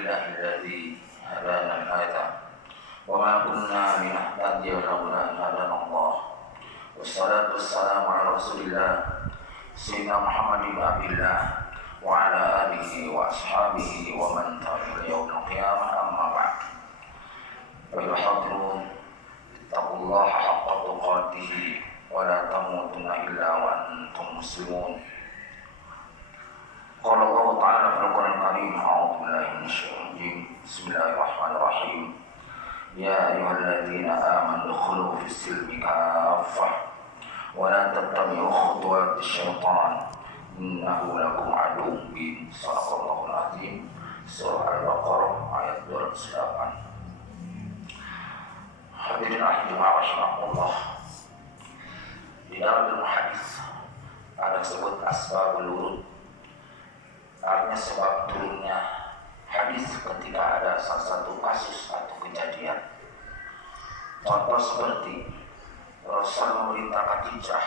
لله الذي هدانا لهذا وما كنا لنهتدي لولا أن هدانا الله والصلاة والسلام على رسول الله سيدنا محمد بن عبد الله وعلى آله وأصحابه ومن تبعهم يوم القيامة أما بعد أيها الحاضرون اتقوا الله حق تقاته ولا تموتن إلا وأنتم مسلمون. قال الله تعالى في القرآن الكريم أعوذ بالله من الشيطان الرجيم بسم الله الرحمن الرحيم يا أيها الذين آمنوا ادخلوا في السلم كافة ولا تتبعوا خطوات الشيطان إنه لكم عدو مبين. صدق الله العظيم. Surah Al-Baqarah ayat 208. Hadirin rahimah rahimakumullah. Di dalam ilmu hadis ada disebut asbabul wurud, artinya sebab turunnya hadis ketika ada salah satu kasus atau kejadian. Contoh seperti Rasul memerintahkan hijrah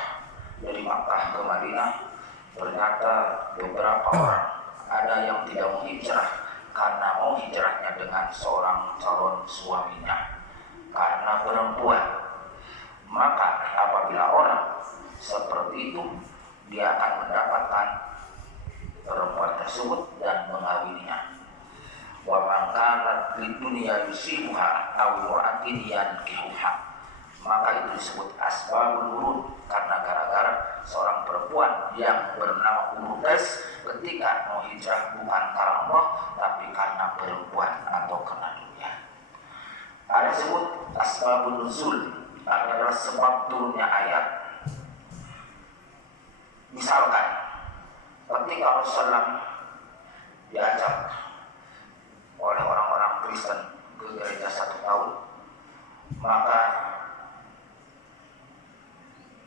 dari Makkah ke Madinah, ternyata beberapa orang ada yang tidak mau hijrah karena mau hijrahnya dengan seorang calon suaminya karena perempuan. Maka apabila orang seperti itu, dia akan mendapatkan perempuan tersebut dan mengawininya. Wa man kanat lidunya yusibuha aw imra'atin yankihuha, maka itu disebut asbabul wurud, karena gara-gara seorang perempuan yang bernama Ummuqais ketika mau hijrah bukan karena Allah tapi karena perempuan atau karena dunia. Ada disebut asbabun nuzul, adalah sebab turunnya ayat. Misalkan ketika Rasulullah diajak oleh orang-orang Kristen ke gereja 1 tahun, maka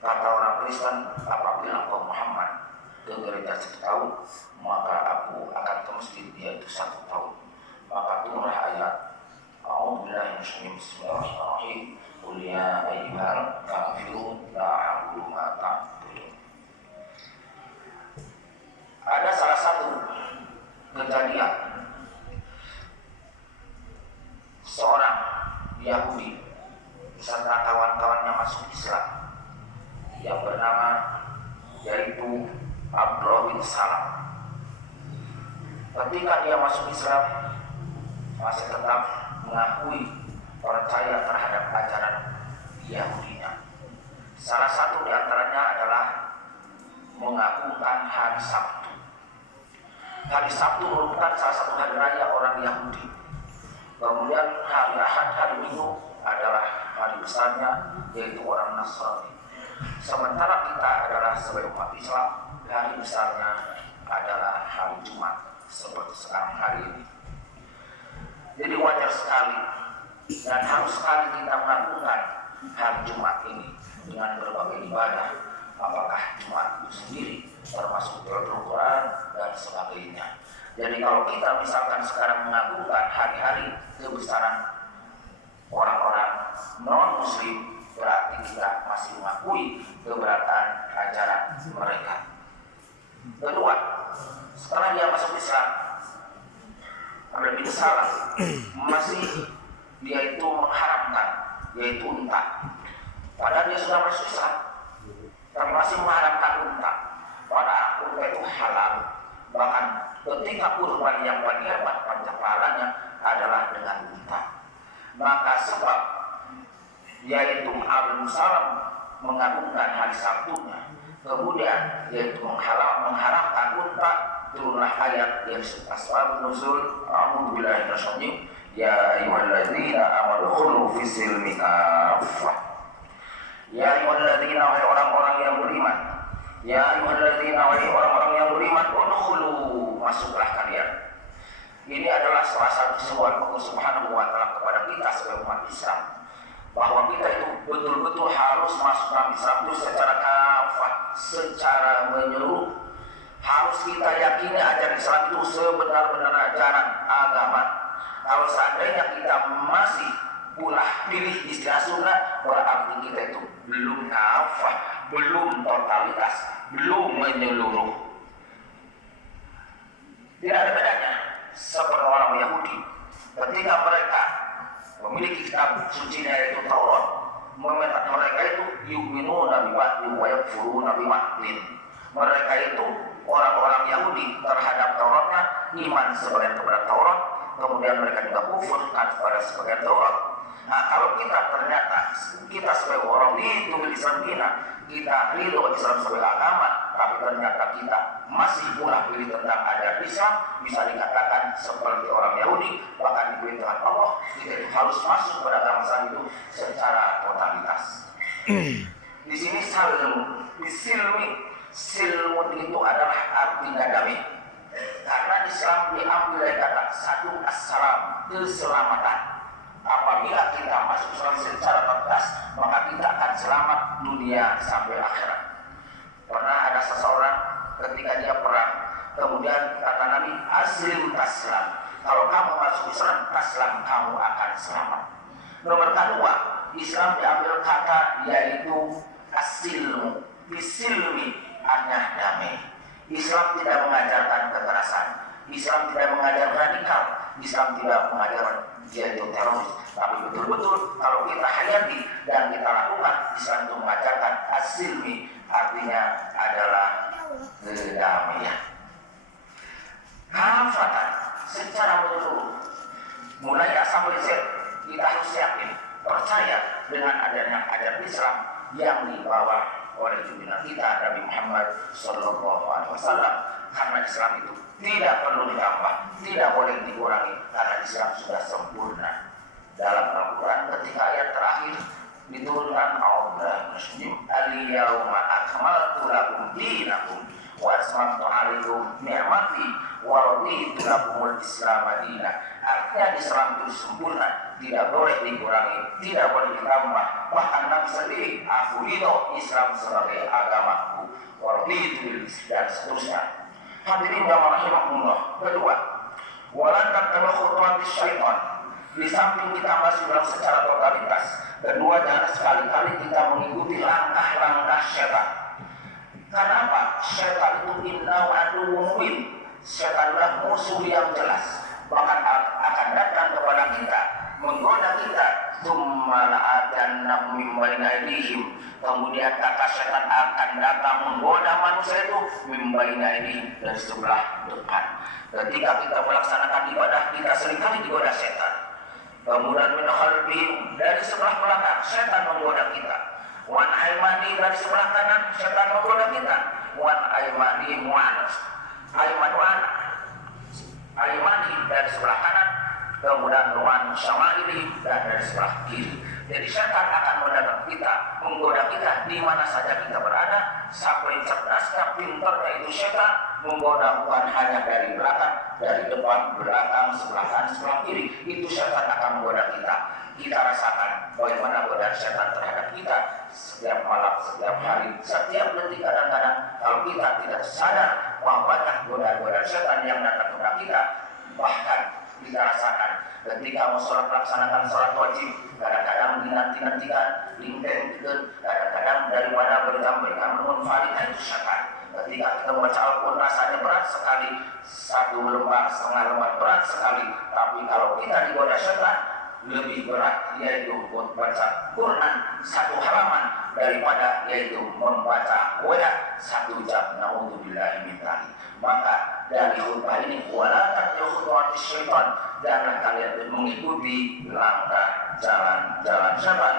kata orang Kristen, apabila engkau Muhammad ke gereja 1 tahun, maka aku akan ke masjid yaitu 1 tahun. Maka turunlah ayat A'udzubillahi minasyaitonir rajim. Bismillahirrahmanirrahim. Qul ya ayyuhal kafirun la a'budu ma ta'budun. Ada salah satu kejadian seorang Yahudi beserta kawan-kawannya masuk Islam yang bernama yaitu Abdullah bin Salam. Ketika dia masuk Islam, masih tetap mengakui percaya terhadap ajaran Yahudinya. Salah satu di antaranya adalah mengagungkan hari Sabtu. Hari Sabtu merupakan salah satu hari raya orang Yahudi. Kemudian hari Ahad, hari Minggu adalah hari besarnya yaitu orang Nasrani. Sementara kita adalah sebagai umat Islam, hari besarnya adalah hari Jumat seperti sekarang hari ini. Jadi wajar sekali dan harus sekali kita melakukan hari Jumat ini dengan berbagai ibadah, apakah Jumat itu sendiri termasuk Al-Quran dan sebagainya. Jadi kalau kita misalkan sekarang mengagungkan hari-hari kebesaran orang-orang non-muslim, berarti kita masih mengakui keberadaan ajaran mereka. Kedua, setelah dia masuk Islam, Abdullah bin Salam masih dia itu mengharamkan yaitu unta. Padahal dia sudah masuk Islam, tapi masih mengharamkan unta. Padahal unta itu halal. Bahkan ketika kurban yang paling hebat pahalanya adalah dengan unta. Maka sebab yaitu Abdullah bin Salam mengagungkan hari Sabtunya, kemudian yaitu mengharapkan unta, turunlah ayat yang disebut asbabun nuzul. A'udzubillahi minasyaitonir rajim. Ya ayyuhalladzina amanu udkhulu fis silmi kaffah. Ya ayyuhalladzina, wahai orang-orang yang beriman. Ya ayyuhalladzina, wahai orang-orang yang beriman, udkhulu, masuklah kalian. Ini adalah salah satu sebuah Allah Subhanahu wa taala kepada kita sebagai umat Islam, bahwa kita itu betul-betul harus masuk dalam Islam itu secara kafah, secara menyeluruh. Harus kita yakini ajaran Islam itu sebenar-benar ajaran agama. Kalau seandainya kita masih ulah pilih istilah sunnah, berarti kita itu belum kafah, belum totalitas, belum menyeluruh. Tidak ada bedanya seperti orang Yahudi. Ketika mereka memiliki kitab suci yaitu Taurat, mereka itu yu'minuna biba'din wa yakfuruna biba'din. Mereka itu orang-orang Yahudi terhadap Tauratnya iman sebagian kepada Taurat, kemudian mereka juga kufur kepada sebagian Taurat. Nah, kalau kita ternyata kita sebagai orang itu Islam kita ridho Islam sebagai agama, tapi ternyata kita masih pula pilih tentang ajaran Islam, bisa dikatakan seperti orang Yahudi, bahkan diperintahkan Allah kita itu harus masuk pada agama itu secara totalitas. Di sini silmu itu adalah artinya damai. Karena Islam diambil dari kata satu assalam, keselamatan. Apabila kita masuk Islam secara tuntas, maka kita akan selamat dunia sampai akhirat. Pernah ada seseorang ketika dia perang, kemudian kata Nabi, aslim taslam. Kalau kamu masuk Islam, taslam, kamu akan selamat. Nomor kedua, Islam diambil kata yaitu asilmu, bisilmi, hanya damai. Islam tidak mengajarkan kekerasan, Islam tidak mengajar radikal, Islam tidak mengajarkan yaitu teroris. Tapi betul-betul kalau kita hayati dan kita lakukan, Islam itu mengajarkan asilmi, artinya adalah damaian. Kafatan secara menyeluruh, mulai sampai Z, kita harus yakin, percaya dengan adanya ajaran Islam yang dibawa oleh junjungan kita Nabi Muhammad SAW. Karena Islam itu tidak perlu ditambah, tidak boleh dikurangi, karena Islam sudah sempurna. Dalam Al-Quran ketika ayat terakhir diturunkan Allah al-yawma akmaltu lakum dinakum wa asmatu alaikum ni'mati wa raditu lakumul Islam madinah. Artinya Islam itu sempurna, tidak boleh dikurangi, tidak boleh ditambah. Bahkan Nabi sendiri, aku ridho Islam sebagai agamaku, wa raditu dan seterusnya. Hadirin jamaah rahimakumullah. Kedua, walan tattabi'u khutuwatis syaitan. Di samping kita masih dalam secara totalitas, kedua, jangan sekali-kali kita mengikuti langkah-langkah setan. Kenapa? Setan itu innahu aduwwun mubin. Setan adalah musuh yang jelas, bahkan akan datang kepada kita, menggoda kita. Tsumma la'atannahum min baini aydihim. Kemudian kata setan akan datang menggoda manusia itu min baini aydihim, dari sebelah depan. Ketika kita melaksanakan ibadah, kita seringkali digoda setan. Kemudian min khalfihim, dari sebelah belakang setan menggoda kita. Wan aymani, dari sebelah kanan setan menggoda kita. Wan aymani mu'anas, aymani dari sebelah kanan, kemudian wan syama'ili dan dari sebelah kiri. Jadi setan akan mendatangi kita, menggoda kita di mana saja kita berada. Sampai cerdasnya, pintarnya itu setan menggoda bukan hanya dari belakang, dari depan, belakang, sebelah kanan, sebelah kiri. Itu setan akan menggoda kita. Kita rasakan bagaimana godaan setan terhadap kita setiap malam, setiap hari, setiap detik. Kadang-kadang kalau kita tidak sadar bahwa banyak godaan-godaan setan yang datang kepada kita, bahkan kita rasakan ketika mau sholat, melaksanakan sholat wajib, kadang-kadang dinanti-nantikan, diintensifkan, kadang-kadang daripada berikan menfalidah itu setan. Ketika kita membaca Al-Quran rasanya berat sekali, satu lembar, setengah lembar berat sekali. Tapi kalau kita digoda setan, lebih berat, yaitu membaca Quran satu halaman daripada yaitu membaca WA 1 jam. Naudzubillahi min dzalik. Maka dari khutbah ini, wala tattabi'u khutuwatis syaitan, jangan kalian mengikuti langkah jalan-jalan setan,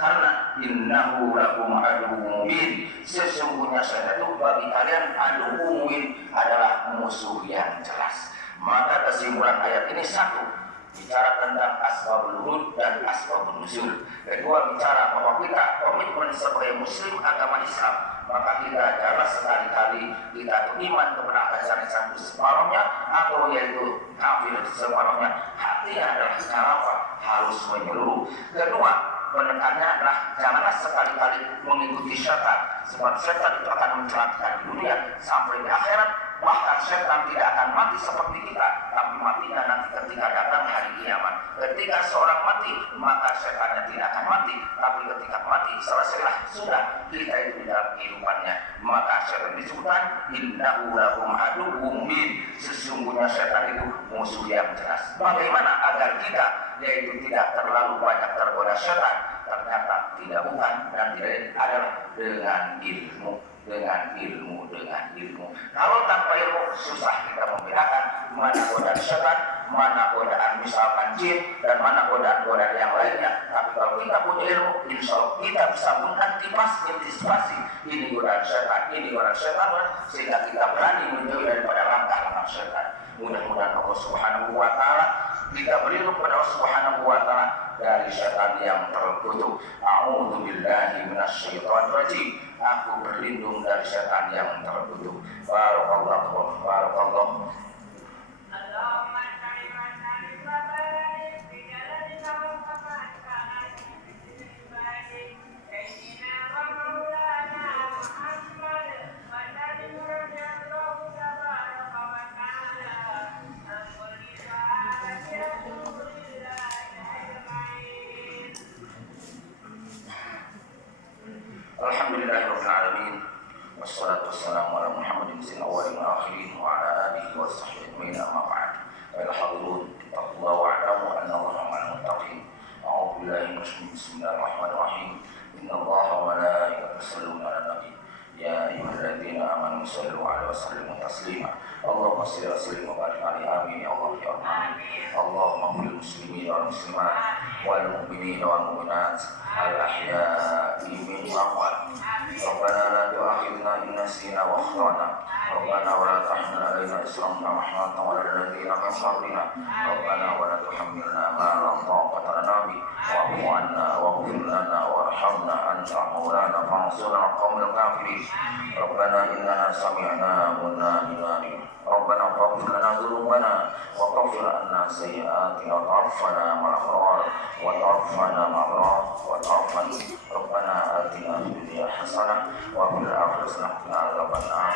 karena innahu lakum aduwwun mubin. Sesungguhnya setan itu bagi kalian aduwwun mubin, adalah musuh yang jelas. Maka kesimpulan ayat ini satu, bicara tentang asbabul wurud dan asbabun nuzul. Kedua, bicara bahwa kita komitmen sebagai muslim agama Islam, maka kita jangan sekali-kali kita iman kepada ajaran Islam separuhnya, atau yaitu kafir separuhnya. Hatinya adalah apa? Harus menyeluruh. Kedua, menekannya adalah janganlah sekali-kali mengikuti setan, sebab setan itu akan mencelakakan di dunia sampai di akhirat. Bahkan setan tidak akan mati seperti kita, tapi matinya nanti ketika datang hari kiamat. Ketika seorang mati, maka setannya tidak akan mati, tapi ketika mati selesailah sudah kita itu di dalam kehidupannya. maka setan disebutkan innahu lakum aduwwum mubin, sesungguhnya setan itu musuh yang jelas. Bagaimana agar kita yaitu tidak terlalu banyak tergoda setan? Ternyata tidak, bukan dan tidak adalah dengan ilmu. Kalau tanpa ilmu susah kita membedakan mana godaan setan, mana godaan misalkan jin, dan mana godaan yang lainnya. Tapi kalau kita punya ilmu, insya Allah kita bisa mengantisipasi ini godaan setan, sehingga kita berani menjauh daripada langkah-langkah setan. Mudah-mudahan Allah Subhanahu wa Ta'ala, kita berlindung kepada Allah Subhanahu wa Ta'ala dari setan yang terkutuk. A'udzubillahi minasyaitonir rajim. Aku berlindung dari setan yang terkutuk. Barakallahu. Alhamdulillahirabbil alamin. Wassalatu wassalamu ala Muhammadin sayyidil awwalin wal akhirin wa ala alihi wa sahbihi ajma'in, amma ba'd. Ayuhal hadirun, taqullaha wa'lamu anna Allaha ma'al muttaqin. A'udzu billahi bismillahirrahmanirrahim. Innallaha wa malaikatahu yusholluna 'alan nabi. Ya ayyuhalladzina amanu shallu 'alaihi wa sallimu taslima. Allahumma shalli wa sallim wa barik 'alaihi, amin ya Allah ya Rahman. Allahumma qul muslimin wal muslimat wal mu'minin wal mu'minat al ahya'i minhum wal amwat. Rabbana la tu'akhidhna in nasina wa akhtana. Rabbana wa la tahmil 'alaina isran kama hamaltahu 'alal ladzina min qablina. Rabbana wa la tuhammilna ma la taqata lana bihi wa'fu 'anna waghfir lana warhamna anta maulana fansurna 'alal qawmil kafirin. Rabbana innana sami'na munadiyan Rabbana faghfir lana dhunubana wa kaffir 'anna sayyi'atina wa tawaffana ma'al abrar wa tawaffana ma'al abrar wa tawaffana. Rabbana atina fid dunya hasanah wa fil akhirati hasanah wa qina adzabannar.